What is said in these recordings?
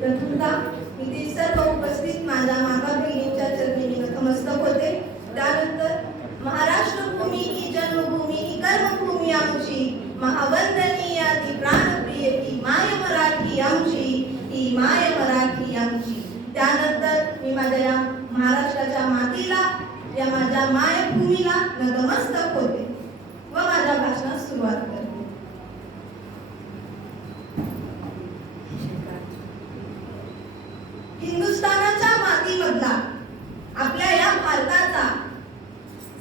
प्रथमता इथे सर्व उपस्थित माझ्या माता बहिणींच्या चरणी नतमस्तक होते. त्यानंतर महाराष्ट्र भूमी ही जन्मभूमी ही कर्मभूमी आमची. महावंदनीय ती प्राणप्रिय ती माय मराठी आमची. ती माय मराठी आमची. त्यानंतर मी माझ्या या महाराष्ट्राच्या मातीला या माझ्या मायभूमीला नतमस्तक होते. व माझ्या भाषणात सुरुवात करते हिंदुस्थानाच्या मातीमधला आपल्या या भारताचा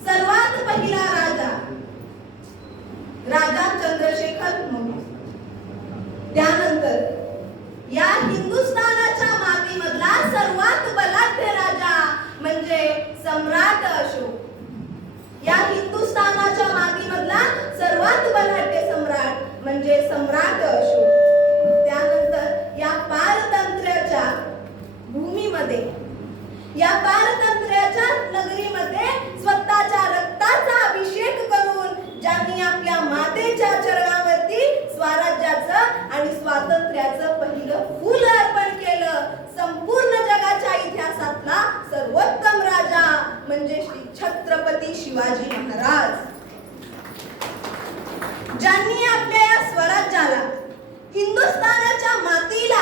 सर्वात पहिला राजा राजा चंद्रशेखर मौर्य त्यानंतर या हिंदुस्थानाच्या मातीमधला सर्वात बलाढ्य राजा म्हणजे सम्राट अशोक या हिंदुस्थानाच्या मातीमधला सर्वात बलाढ्य सम्राट म्हणजे सम्राट अशोक त्यानंतर या पारतंत्र्याच्या भूमीमध्ये या पारतंत्र्याच्या नगरीमध्ये स्वतःच्या रक्ताचा अभिषेक करून ज्यांनी आपल्या मातेच्या चरणावरती स्वराज्याचं आणि स्वातंत्र्याचं पहिलं फूल अर्पण केलं संपूर्ण जगाच्या इतिहासातला सर्वोत्तम राजा म्हणजे श्री छत्रपती शिवाजी महाराज. ज्यांनी आपल्या या स्वराज्याला हिंदुस्थानाच्या मातीला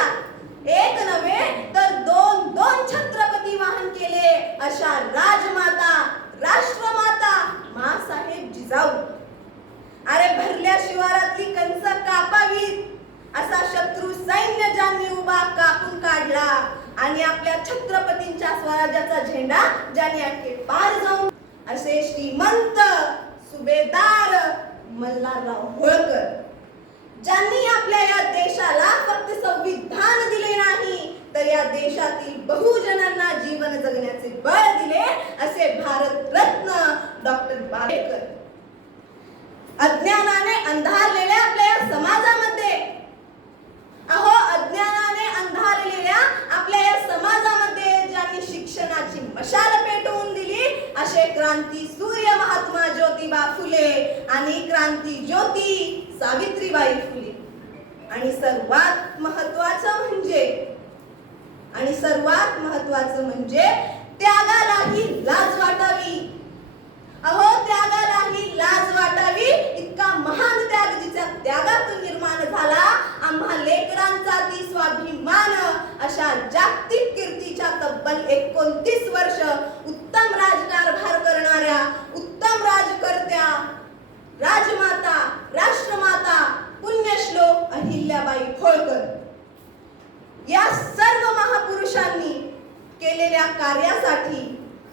एक नव्हे तर दोन दोन छत्रपती वाहन केले अशा राजमाता राष्ट्रमाता मासाहेब जिजाऊ. अरे भरल्या शिवारातली कंस कापावीत असा शत्रू सैन्य ज्यांनी उभा कापून काढला आणि आपल्या छत्रपतींच्या स्वराज्याचा झेंडा ज्यांनी आणखी पार जाऊन असे श्रीमंत सुभेदार मल्हारराव होळकर ज्यांनी आपल्या या देशाला फक्त संविधान दिले नाही तर या देशातील बहुजनांना जीवन जगण्याचे बळ दिले असे भारत रत्न डॉक्टर बाबेकर अज्ञानाने अंधारलेल्या आपल्या या समाजामध्ये अहो अज्ञानाने अंधारलेल्या आपल्या या समाजामध्ये ज्यांनी शिक्षणा असे क्रांती सूर्य महात्मा ज्योतिबा फुले आणि क्रांती ज्योती सावित्रीबाई फुले. आणि सर्वात महत्वाचं म्हणजे आणि सर्वात महत्वाचं म्हणजे त्यागालाही लाज वाटावी. अहो त्यागालाही लाज वाटावी. इतका महान त्याग जिच्या त्यागातून निर्माण झाला. आम्हा लेकरांचा ती स्वाभिमान. अशा जागतिक कीर्तीच्या तब्बल एकोणतीस वर्ष उत्तम राजकारभार करणाऱ्या उत्तम राजकर्त्या राजमाता राष्ट्रमाता पुण्यश्लोक अहिल्याबाई होळकर या सर्व महापुरुषांनी केलेल्या कार्यासाठी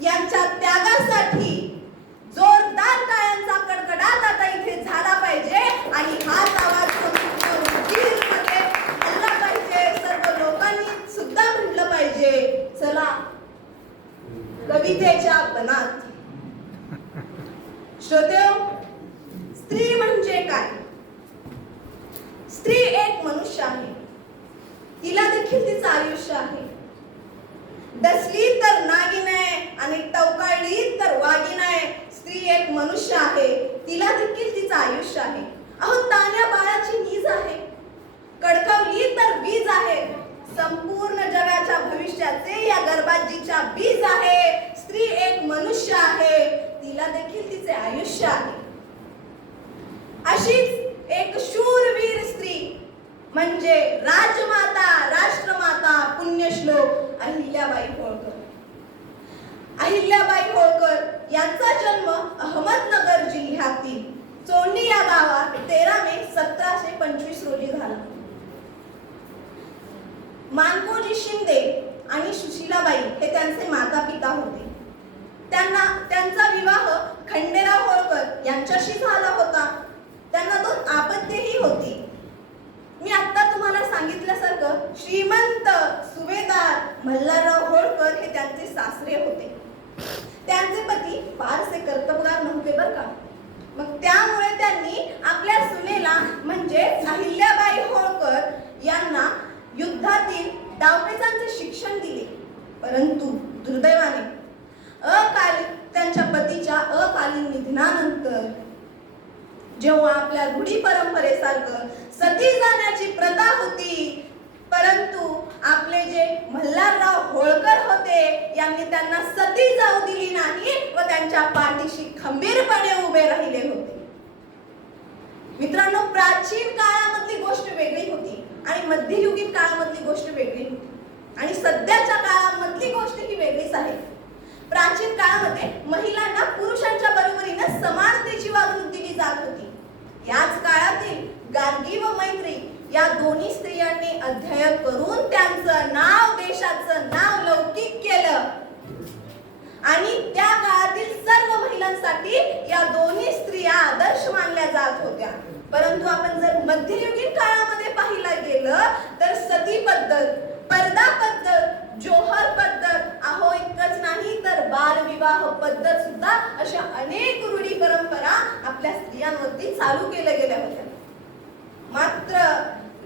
यांच्या त्यागासाठी जोरदार टाळ्यांचा कडकडाट आता इथे झाला पाहिजे. आणि हाच आवाज म्हणजे आला पाहिजे. सर्व लोकांनी सुद्धा म्हटलं पाहिजे. चला कवितेच्या बनात. श्रोतेव स्त्री म्हणजे काय? स्त्री एक मनुष्य आहे. तिला देखील तिचं आयुष्य आहे. डसली तर नागिन आहे आणि टवकाळली तर वागिन आहे. स्त्री एक मनुष्य आहे. तिला देखील तिचं आयुष्य आहे. अहो तान्या बाळाची नीज आहे. कडकवली तर वीज आहे. संपूर्ण जगाच्या भविष्याचे या गर्भाजीच्या बीज आहे. स्त्री एक मनुष्य आहे. तिला देखील तिचे आयुष्य आहे. अशीच एक शूरवीर स्त्री म्हणजे राजमाता राष्ट्रमाता पुण्यश्लोक अहिल्याबाई होळकर. अहिल्याबाई होळकर यांचा जन्म अहमदनगर जिल्ह्यातील चोंडी या गावात तेरा मे सतराशे पंचवीस रोजी झाला. मानकोजी शिंदे आणि सुशीलाबाई हे त्यांचे माता पिता होते. त्यांना त्यांचा विवाह खंडेराव होळकर यांच्याशी झाला होता. त्यांना दोन आपत्तीही होती. मी आता तुम्हाला सांगितल्यासारखं श्रीमंत सुभेदार मल्हारराव होळकर हे त्यांचे सासरे होते. त्यांचे पती फारसे कर्तबगार नव्हते बरं का? मग त्यामुळे त्यांनी आपल्या सुनेला म्हणजे अहिल्याबाई होळकर यांना युद्धातील डावपेचांचे शिक्षण दिले. परंतु दुर्दैवाने अकालीन त्यांच्या पतीच्या अकालीन निधनानंतर जेव्हा आपल्या रूढी परंपरेसारखं सती जाण्याची प्रथा होती परंतु आपले जे मल्हारराव होळकर होते यांनी त्यांना सती जाऊ दिली नाही व त्यांच्या पाठीशी खंबीरपणे उभे राहिले होते. मित्रांनो प्राचीन काळामधली गोष्ट वेगळी होती आणि मध्ययुगीन काळामधली गोष्ट वेगळी होती. आणि सध्याच्या काळामधली गोष्ट ही वेगळीच आहे. प्राचीन काळामध्ये महिलांना पुरुषांच्या बरोबरीने समानतेची वागणूक दिली जात होती. याच काळातील गार्गी व मैत्री या दोन्ही स्त्रियांनी अध्ययन करून त्यांचं नाव देशाचं नाव लौकिक केलं. आणि त्या काळातील सर्व महिलांसाठी या दोन्ही स्त्रिया आदर्श मानल्या जात होत्या. परंतु आपण जर मध्ययुगीन काळामध्ये पाहिलं गेलं तर सती पद्धत पर्दा पद्धत जोहर पद्धत अहो इतकंच नाही तर बालविवाह पद्धत सुद्धा अशा अनेक रूढी परंपरा आपल्या स्त्रियांवरती चालू केल्या गेल्या होत्या. मात्र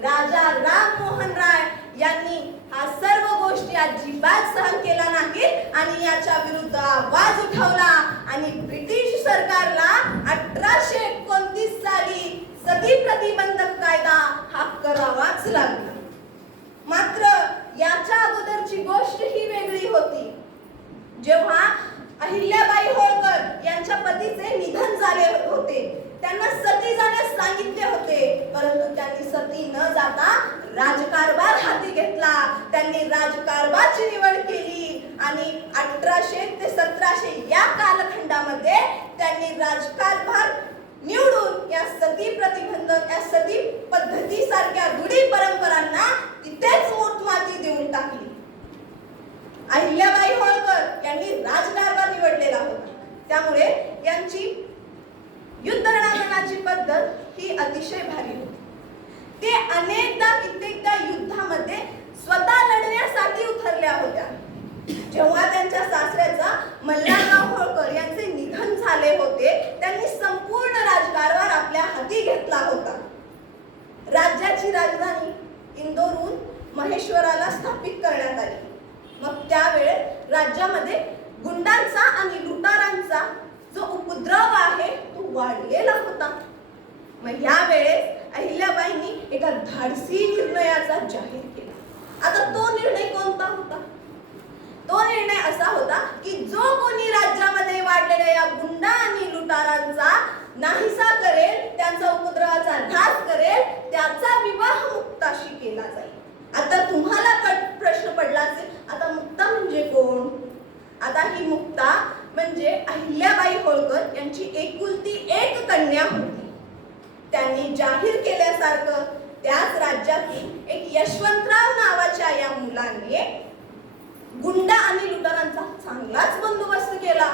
राजा राम मोहन राय यांनी हा सर्व गोष्टी अजिबात सहन केला नाही आणि याच्या विरुद्ध आवाज उठवला. आणि ब्रिटिश सरकारला अठराशे एकोणतीस साली सती प्रतिबंधक कायदा हा करावाच लागला. मात्र याच्या अगोदरची गोष्ट ही वेगळी होती. जेव्हा अहिल्याबाई होळकर यांच्या पतीचे निधन झाले होते त्यांना सती जाण्यास सांगितले होते परंतु त्यांनी सती न जाता राजकारभार हाती घेतला. त्यांनी राजकारभाची निवड केली. आणि अठराशे ते सतराशे या कालखंडामध्ये त्यांनी राजकारभार निवडून या सती प्रतिबंधक या सती पद्धती सारख्या रूढी परंपरांना तिथेच मोठमाती देऊन टाकली. अहिल्याबाई होळकर यांनी राजकारभार निवडलेला होता. त्यामुळे यांची युद्ध रणांगणाची पद्धत ही अतिशय भारी होती. ते अनेकदा कित्येकदा युद्धामध्ये स्वतः लढण्यासाठी उतरल्या होत्या. जेव्हा त्यांच्या सासऱ्याचा मल्हारराव होळकर यांचे निधन झाले होते त्यांनी संपूर्ण राजकारभार आपल्या हाती घेतला होता. राज्याची राजधानी इंदोरहून महेश्वराला स्थापित करण्यात आली. मग त्यावेळेस राज्यामध्ये गुंडांचा आणि लुटारांचा जो उपद्रव आहे तो वाढलेला होता. मग ह्या वेळेस अहिल्याबाईंनी एका धाडसी निर्णयाचा जाहीर केला. आता तो निर्णय कोणता होता? तो निर्णय असा होता की जो कोणी राज्यामध्ये वाढलेल्या या गुंडा आणि लुटारांचा नाहीसा करेल त्यांचा उपद्रवाचा नाश करेल त्याचा विवाह मुक्ताशी केला जाईल. आता तुम्हाला पड- प्रश्न पडला असेल आता मुक्ता म्हणजे कोण? आता ही मुक्ता म्हणजे अहिल्याबाई होळकर यांची एकुलती एक कन्या होती. त्यांनी जाहीर केल्यासारखं त्याच राज्यातील एक यशवंतराव नावाच्या या मुलाने गुंडा आणि लुटारांचा चांगलाच बंदोबस्त केला.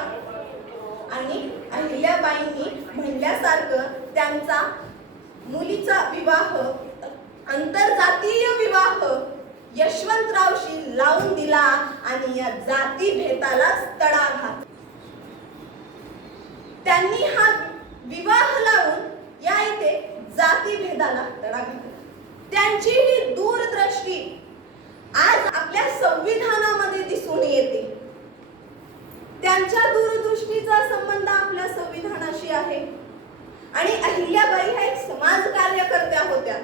आणि अहिल्याबाईंनी म्हणल्यासारखं त्यांचा मुलीचा विवाह आंतरजातीय विवाह यशवंतरावशी लावून दिला आणि या जाती भेदालाच तडा घात त्यांनी हा विवाह लावून या इथे जाती भेदाला तडा घातला त्यांची ही दूरदृष्टी आज आपल्या संविधानामध्ये दिसून येते. त्यांच्या दूरदृष्टीचा संबंध आपल्या संविधानाशी आहे. आणि अहिल्याबाई ह्या एक समाज कार्यकर्त्या होत्या.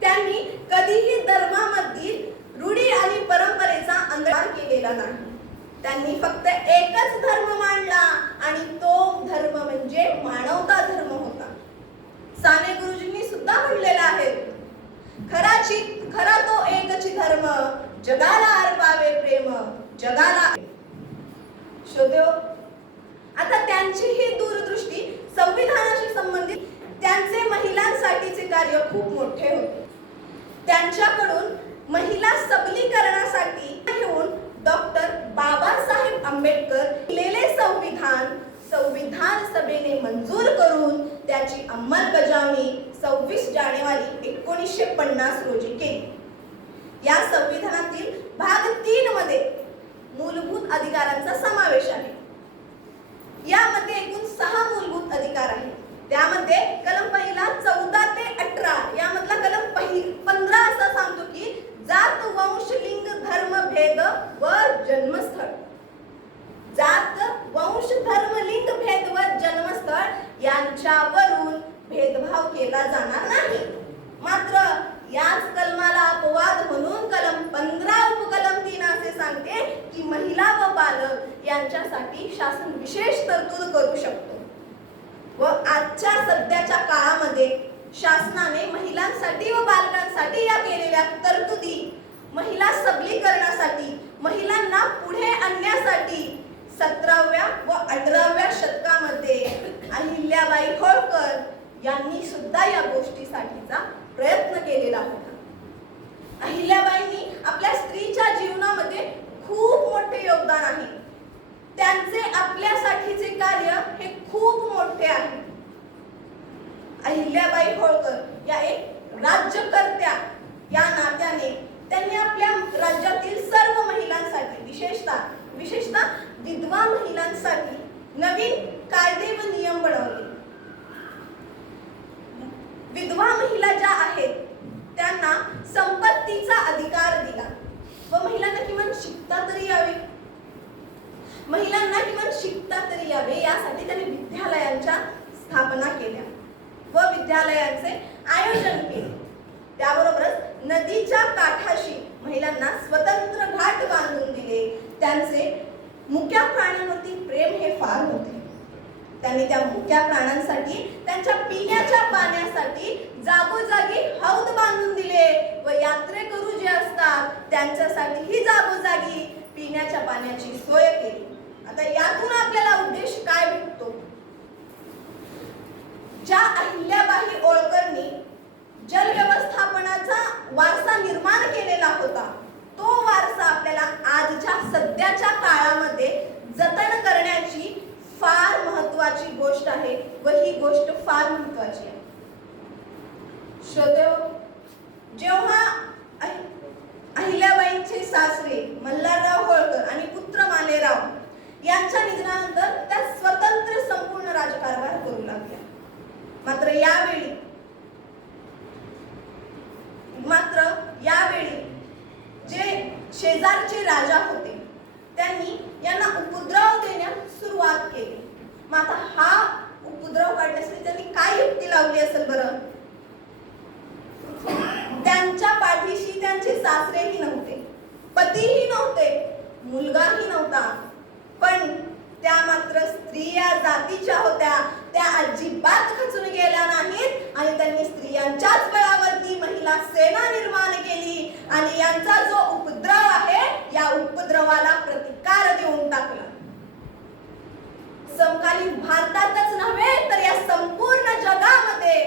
त्यांनी कधीही धर्मामधील रूढी आणि परंपरेचा अंधार केलेला नाही. त्यांनी फक्त एकच धर्म मांडला आणि तो धर्म म्हणजे मानवता साने गुरुजींनी सुद्धा म्हणलेला आहे. खराची खरा तो एकची धर्म जगाला अर्पावे प्रेम जगाला शोधो हो, आता त्यांची ही दूरदृष्टी संविधानाशी संबंधित त्यांचे महिलांसाठीचे कार्य खूप मोठे होते. त्यांच्याकडून महिला सबलीकरणासाठी घेऊन डॉक्टर बाबासाहेब आंबेडकर लिहिलेले संविधान संविधान सभेने मंजूर करून त्याची अंमलबजावणी सव्वीस जानेवारी एकोणीसशे पन्नास रोजी केली. या संविधानातील भाग तीन मध्ये मूलभूत अधिकारांचा समावेश आहे. यामध्ये एकूण सहा मूलभूत अधिकार आहेत. त्यामध्ये कलम पहिला चौदा ते अठरा यामधला कलम पहिल पंधरा असा सांगतो की जात वंश लिंग धर्म भेद व जन्मस्थळ जात वंश धर्म लिंग भेद व जन्मस्थळ यांच्यावरून भेदभाव केला जाणार नाही मात्र याच कलमाला अपवाद म्हणून कलम पंधरा उपकलम तीन असे सांगते की महिलांसाठी शासन विशेष तरतूद करू शकतो. व आजच्या सध्याच्या काळामध्ये शासनाने महिलांसाठी व बालकांसाठी या केलेल्या तरतुदी महिला सबलीकरणासाठी महिलांना पुढे आणण्यासाठी सतराव्या व अठराव्या शतकामध्ये अहिल्याबाई होळकर यांनी सुद्धा या गोष्टीसाठीचा प्रयत्न केलेला होता. अहिल्याबाईंनी आपल्या स्त्रीच्या जीवनामध्ये खूप मोठे योगदान आहे. त्यांचे आपल्यासाठीचे कार्य हे खूप मोठे आहे. अहिल्याबाई होळकर या एक राज्यकर्त्या या नात्याने त्यांनी आपल्या राज्यातील सर्व महिलांसाठी विशेषतः विशेषतः विधवा महिलांसाठी नवीन कायदे व नियम बनवले. विधवा महिला ज्या आहेत त्यांना संपत्तीचा अधिकार दिला. व महिलांना किमान शिकता तरी यावे. महिलांना किमान शिकता तरी यावे यासाठी त्यांनी विद्यालयांच्या स्थापना केल्या. व विद्यालयांचे आयोजन केले. त्याबरोबरच नदीच्या काठाशी महिलांना स्वतंत्र घाट बांधून दिले. त्यांचे मुक्या प्राण्यांवरती प्रेम हे फार होते. त्यांनी त्या मुक्या प्राण्यांसाठी त्यांच्या पिण्याच्या पाण्यासाठी जागोजागी हौद बांधून दिले व यात्रेकरू जे असतात त्यांच्यासाठी ही जागोजागी पिण्याच्या पाण्याची सोय केली. आता यातून आपल्याला उद्देश काय भेटतो? ज्या अहिल्याबाई ओळकरनी जल व्यवस्थापनाचा वारसा निर्माण केलेला होता तो वारसा आपल्याला आजच्या सध्याच्या काळामध्ये जतन करण्याची फार महत्वाची गोष्ट आहे व ही गोष्ट फार महत्वाची आहे. श्रोते जेव्हा अहिल्याबाईंचे सासरे मल्हारराव होळकर आणि पुत्र मालेराव यांच्या निधनानंतर त्या स्वतंत्र संपूर्ण राजकारभार करू लागल्या. मात्र यावेळी मात्र यावेळी जे शेजारचे राजा होते त्यांनी यांना उपद्रव देण्यास सुरुवात केली. मात्र हा उपद्रव काढण्यासाठी त्यांनी काय युक्ती लावली असेल बरं? त्यांच्या पाठीशी त्यांचे सासरेही नव्हते पतीही नव्हते मुलगाही नव्हता. पण त्या मात्र स्त्रिया जातीच्या होत्या. त्या अजिबात खचून गेल्या नाहीत. आणि त्यांनी स्त्रियांच्याच बळावरती महिला सेना निर्माण केली. आणि यांचा जो उपद्रव आहे या उपद्रवाला प्रतिकार देऊन टाकला. समकालीन भारतातच नव्हे तर या संपूर्ण जगामध्ये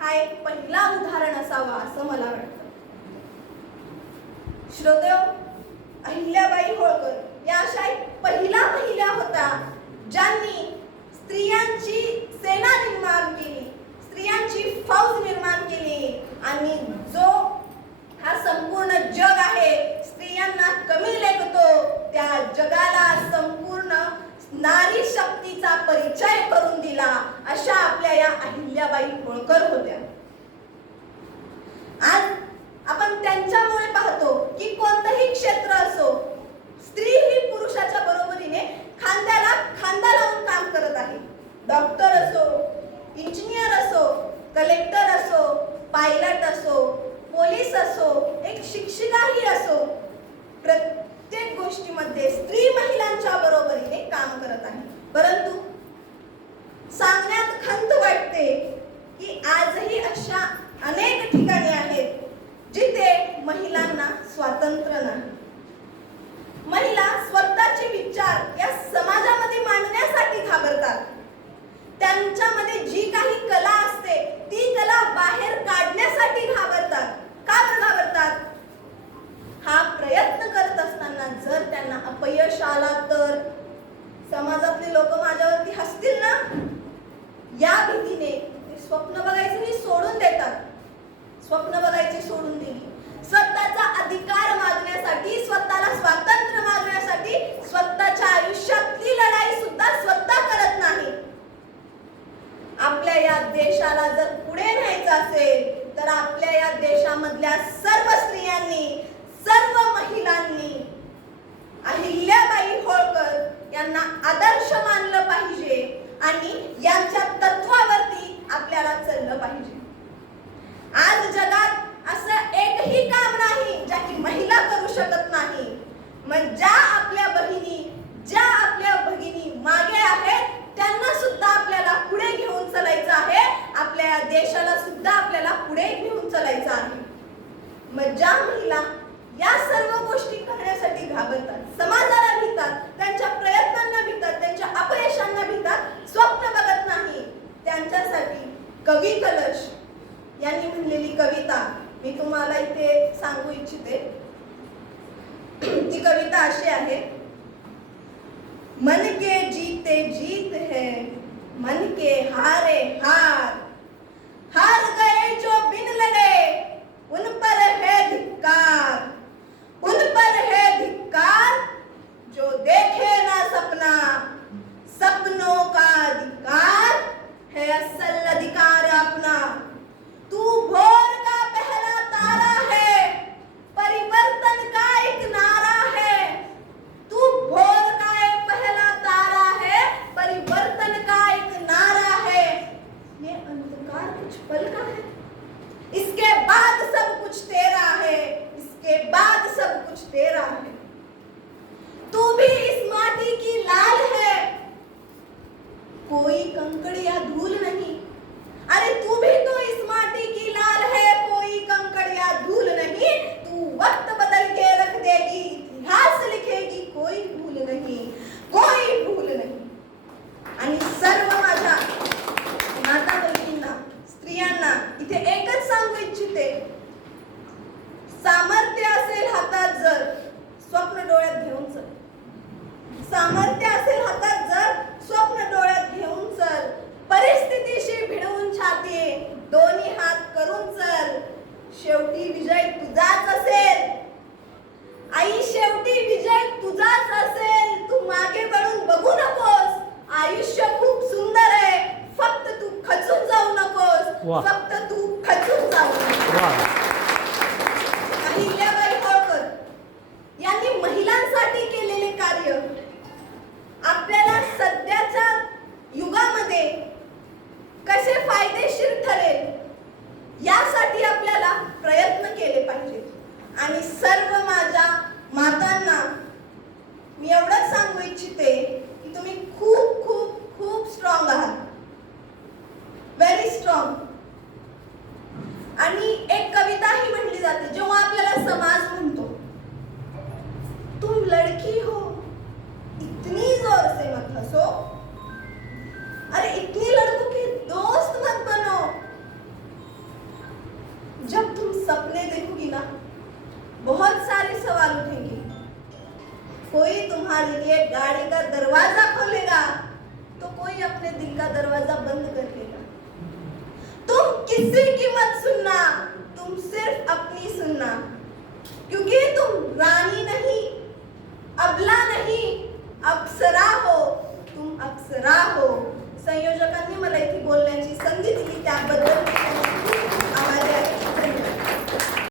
हा एक पहिला उदाहरण असावा असं मला वाटतं. श्रोते अहिल्याबाई होळकर या अशा एक पहिला महिला होता ज्यांनी स्त्रियांची सेना निर्माण केली स्त्रियांची फौज निर्माण केली. आणि जो हा संपूर्ण जग आहे स्त्रियांना कमी स्वप्न बघायची सोडून दिली. स्वतःचा अधिकार मागण्यासाठी स्वतःला स्वातंत्र्य मागण्यासाठी स्वतःच्या आयुष्यातली लढाई सुद्धा स्वतः करत नाही. आपल्या या देशाला जर पुढे न्यायचं असेल तर आपल्या या देशामधल्या सर्व स्त्रियांनी सर्व महिलांनी अहिल्याबाई होळकर यांना आदर्श मानलं पाहिजे आणि यांच्या तत्वावरती आपल्याला चललं पाहिजे. आज जगात असं एकही काम नाही ज्या की महिला करू शकत नाही. मग ज्या आपल्या बहिणी ज्या आपल्या भगिनी मागे आहेत त्यांना सुद्धा आपल्याला पुढे घेऊन चलायचं आहे. आपल्या देशाला सुद्धा आपल्याला पुढे घेऊन चलायचं आहे. मग ज्या महिला या सर्व गोष्टी करण्यासाठी घाबरतात समाजाला भितात त्यांच्या प्रयत्नांना भितात त्यांच्या अपयशांना भितात स्वप्न बघत नाही त्यांच्यासाठी कवी कलश यांनी म्हणलेली कविता मी तुम्हाला इथे सांगू इच्छिते. ती कविता अशी आहे. मन के जीते जीत है मन के हार कुछ पल का है? इसके बाद सब कुछ तेरा है। इसके बाद सब कुछ तेरा है। गाड़ी का दरवाजा